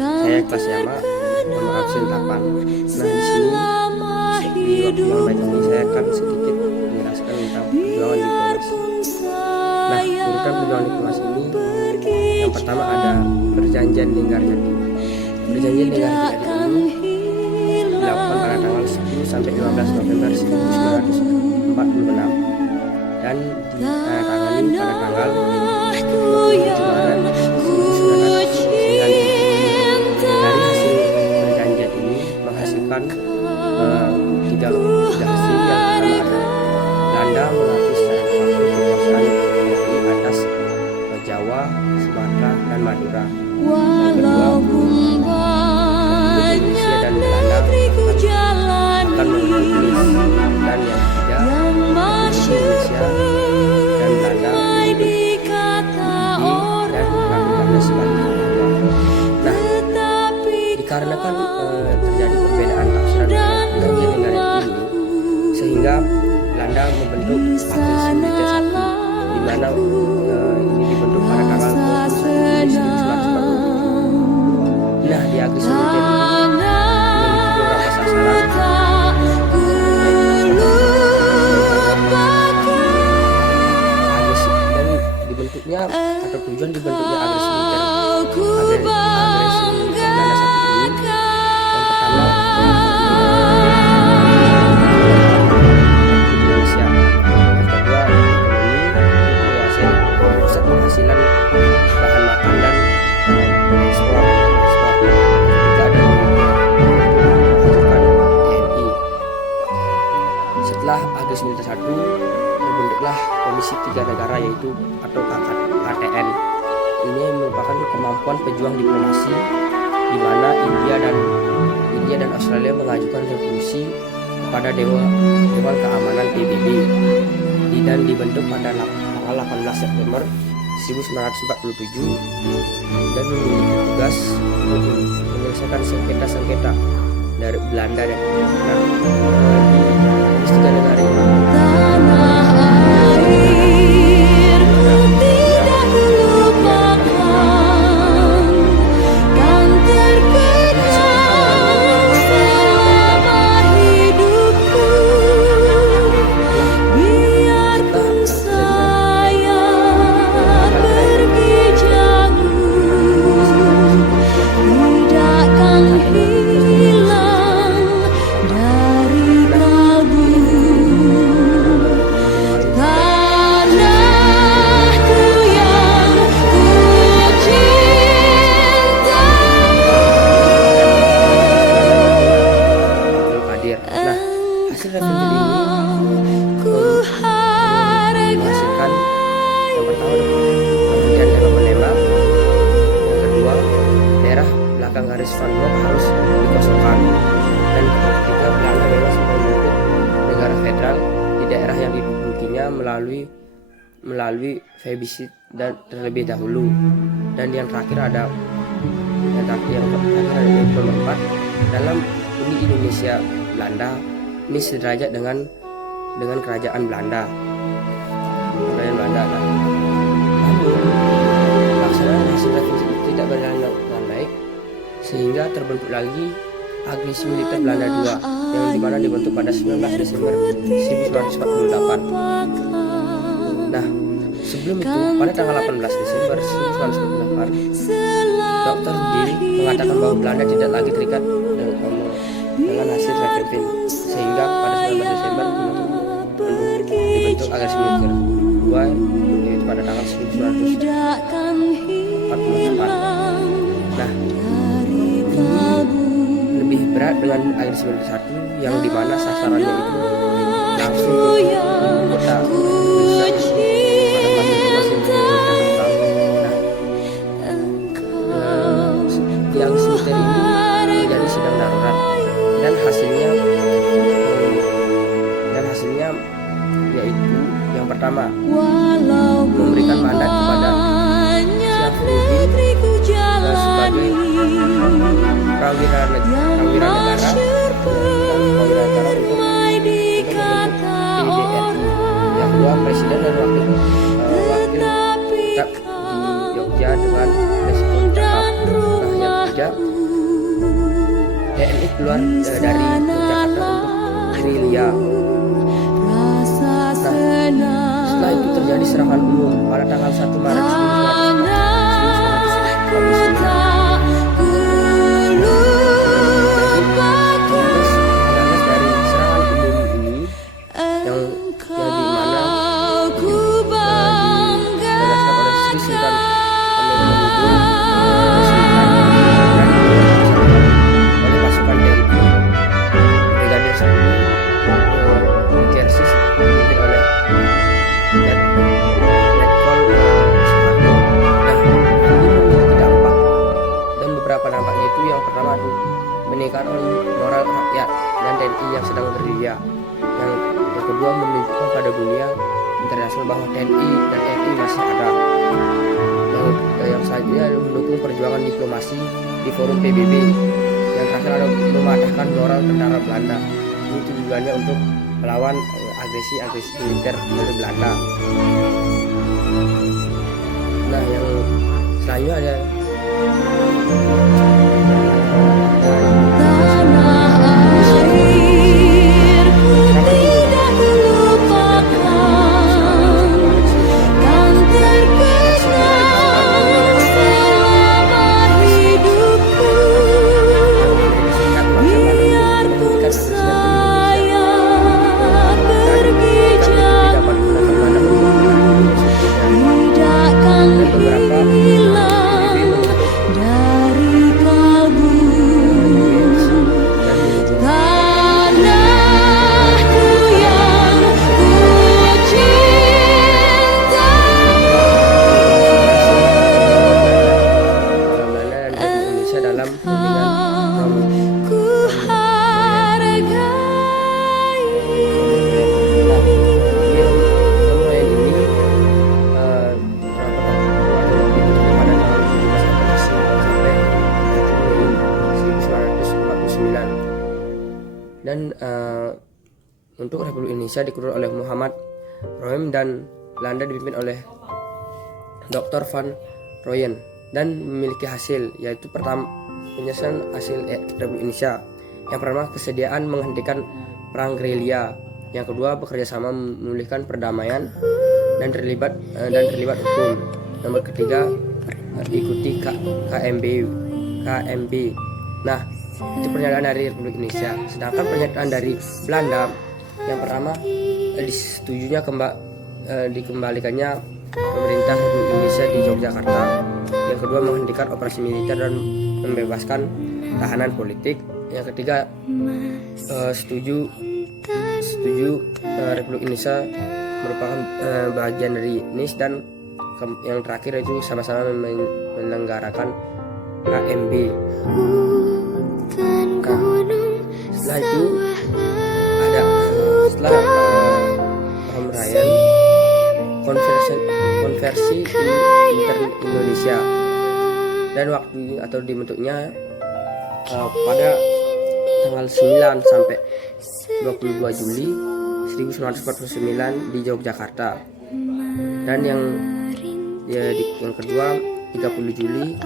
Saya kelas Yama nomor absen 8. Nah, di sini di waktu yang baik ini saya akan sedikit menjelaskan tentang perjuangan diplomasi. Nah, urutan perjuangan diplomasi ini yang pertama ada Perjanjian Linggarjati. Perjanjian Linggarjati ini dilakukan pada tanggal 10 sampai 15 November 1946 dan ditandatangani pada tanggal 27 Maret 1990. Dari hasil perjanjian ini menghasilkan tiga hasil. Yang pertama ada Belanda mengakui secara fakta kekuasaan RI atas Jawa, Sumatera, dan Madura. Yang kedua, Indonesia dan Belanda akan mengenal. Dan yang ketiga, Indonesia dan Belanda dan melakukannya sebagai Papua. Nah, dikarenakan terjadi perbedaan tafsiran terhadap perjanjian Linggarjati ini, sehingga Belanda membentuk agresi militer satu, di mana ini dibentuk pada tanggal 21 Juli 1940. Nah, di agresi militer ini memiliki beberapa sasaran. Dibentuknya atau tujuan dibentuknya agresi militer Belanda satu ini, yang pertama Indonesia, yang kedua ekonomi, menguasai pusat penghasilan bahan makan dan ekspor, ketiga ada menghancurkan TNI. Setelah agresi militer satu, terbentuklah Komisi Tiga Negara yaitu atau KTN. Ini merupakan kemampuan pejuang diplomasi di mana India dan Australia mengajukan resolusi kepada Dewan Keamanan PBB dan dibentuk pada tanggal 18 September 1947 dan memiliki tugas untuk menyelesaikan sengketa-sengketa dari Belanda dan India. Di Komisi Tiga Negara ini garis Van Gogh harus dikosongkan, dan ketiga Belanda bebas membentuk negara federal di daerah yang didudukinya melalui plebissit dan terlebih dahulu. Dan yang terakhir ada yang keempat, dalam Uni Indonesia Belanda ini sederajat dengan kerajaan Belanda. Nah, namun pelaksanaan hasil revisi tidak berjalan dengan baik, sehingga terbentuk lagi agresi militer Belanda II yang dimana dibentuk pada 19 Desember 1948. Nah, sebelum itu pada tanggal 18 Desember 1948, Dr. Gill mengatakan bahwa Belanda tidak lagi terikat dengan hasil revisi, sehingga pada 19 Desember dibentuk agresi militer II yaitu pada tanggal 1948. Nah, lebih berat dengan agresi militer satu yang dimana sasarannya itu langsung ke kota di agresi militer ini menjadi sidang darurat dan hasilnya yaitu yang pertama memberikan mandat kepada Syafruddin sebagai prawira negara dan prawira negara untuk membentuk PDRI. Yang kedua, presiden dan wakil tetap di Jogja dengan resiko ditangkap. Nah, yang ketiga, keluar dari Yogyakarta untuk gerilya. Nah, setelah itu terjadi serangan umum pada tanggal 1 Maret 1949. Dampaknya itu yang pertama itu meningkatkan moral rakyat dan TNI yang sedang gerilya. Yang kedua menunjukkan pada dunia internasional bahwa TNI dan TNI masih ada. Yang selanjutnya mendukung perjuangan diplomasi di forum PBB. Yang terakhir adalah mematahkan moral tentara Belanda. Ini tujuannya untuk melawan agresi militer dari Belanda. Nah, yang selanjutnya ada untuk Republik Indonesia diketuai oleh Muhammad Roem dan Belanda dipimpin oleh Dr. Van Rooyen dan memiliki hasil, yaitu pertama penyelesaian hasil Republik Indonesia. Yang pertama, kesediaan menghentikan perang gerilya. Yang kedua, bekerja sama memulihkan perdamaian dan terlibat hukum. Nomor ketiga, ikuti KMB. Nah, itu pernyataan dari Republik Indonesia. Sedangkan pernyataan dari Belanda, yang pertama disetujunya dikembalikannya pemerintah Republik Indonesia di Yogyakarta. Yang kedua, menghentikan operasi militer dan membebaskan tahanan politik. Yang ketiga, setuju Republik Indonesia merupakan bagian dari NIS, dan yang terakhir itu sama-sama menyelenggarakan KMB. Setelah itu ada pemerayan konversi Inter-Indonesia, dan waktu atau dibentuknya pada tanggal 9 sampai 22 Juli 1949 di Yogyakarta, dan yang kedua 30 Juli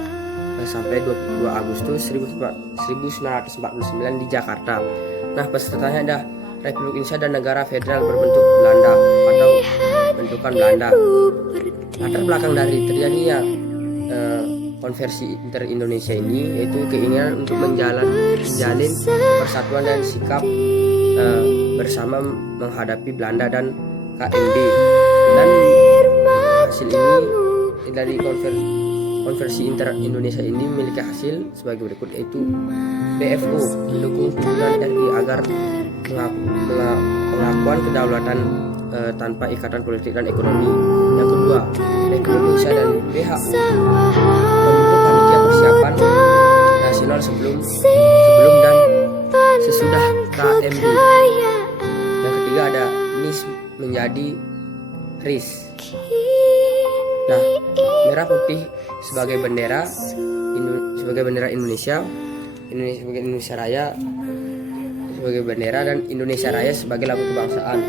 sampai 22 Agustus 1949 di Jakarta. Nah, pesertanya ada Republik Indonesia dan negara federal berbentuk Belanda atau bentukan Belanda. Latar belakang dari terjadinya konversi Inter-Indonesia ini yaitu keinginan untuk menjalin persatuan dan sikap bersama menghadapi Belanda dan KMB. Dan hasil ini dari konversi Inter-Indonesia ini memiliki hasil sebagai berikut, yaitu PFO mendukung hubungan RI agar pengakuan kedaulatan tanpa ikatan politik dan ekonomi. Yang kedua, Republik Indonesia dan WHO membentuk panitia persiapan nasional sebelum dan sesudah KMB. Yang ketiga ada NIS menjadi RIS. Nah, merah putih sebagai bendera Indonesia, sebagai Indonesia Raya sebagai bendera, dan Indonesia Raya sebagai lagu kebangsaan.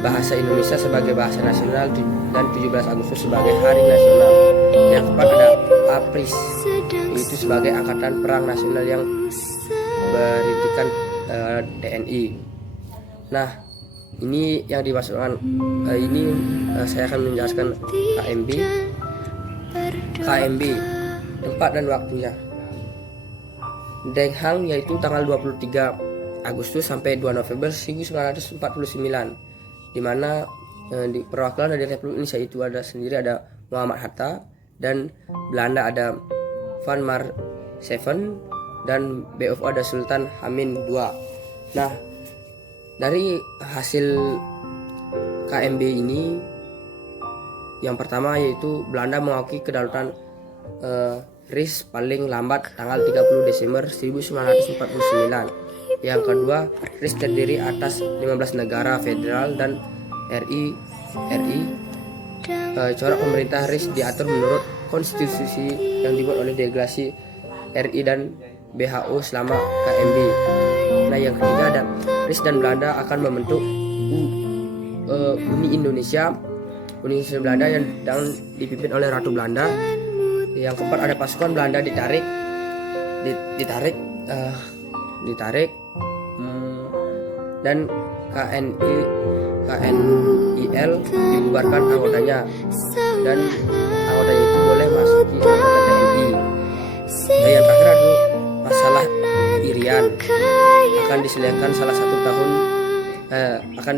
Bahasa Indonesia sebagai bahasa nasional dan 17 Agustus sebagai hari nasional. Yang keempat ada APRIS, yaitu sebagai angkatan perang nasional yang diberhentikan TNI. Nah, ini yang dimasukkan saya akan menjelaskan KMB tempat dan waktunya. Deng Hang yaitu tanggal 23 Agustus sampai 2 November 1949, di mana di perwakilan dari Republik Indonesia itu ada Muhammad Hatta, dan Belanda ada Van Maar Seven, dan BOF ada Sultan Hamid II. Nah, dari hasil KMB ini, yang pertama yaitu Belanda mengakui kedaulatan RIS paling lambat tanggal 30 Desember 1949. Yang kedua, RIS terdiri atas 15 negara federal dan RI. Corak pemerintah RIS diatur menurut konstitusi yang dibuat oleh delegasi RI dan WHO selama KMB. Nah, yang ketiga ada RIS dan Belanda akan membentuk Uni Indonesia Belanda yang dipimpin oleh Ratu Belanda. Yang keempat ada pasukan Belanda ditarik dan KNIL dibubarkan anggotanya, dan anggotanya itu boleh masuk ke anggota TNI. Dan yang terakhir adalah masalah Irian akan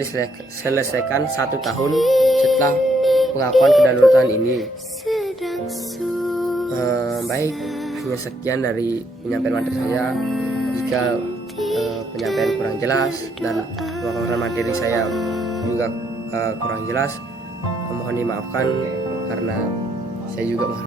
diselesaikan 1 tahun setelah pengakuan kedaulatan ini. Baik, hanya sekian dari penyampaian materi saya. Jika penyampaian kurang jelas dan pemaparan materi saya juga kurang jelas, mohon dimaafkan karena saya juga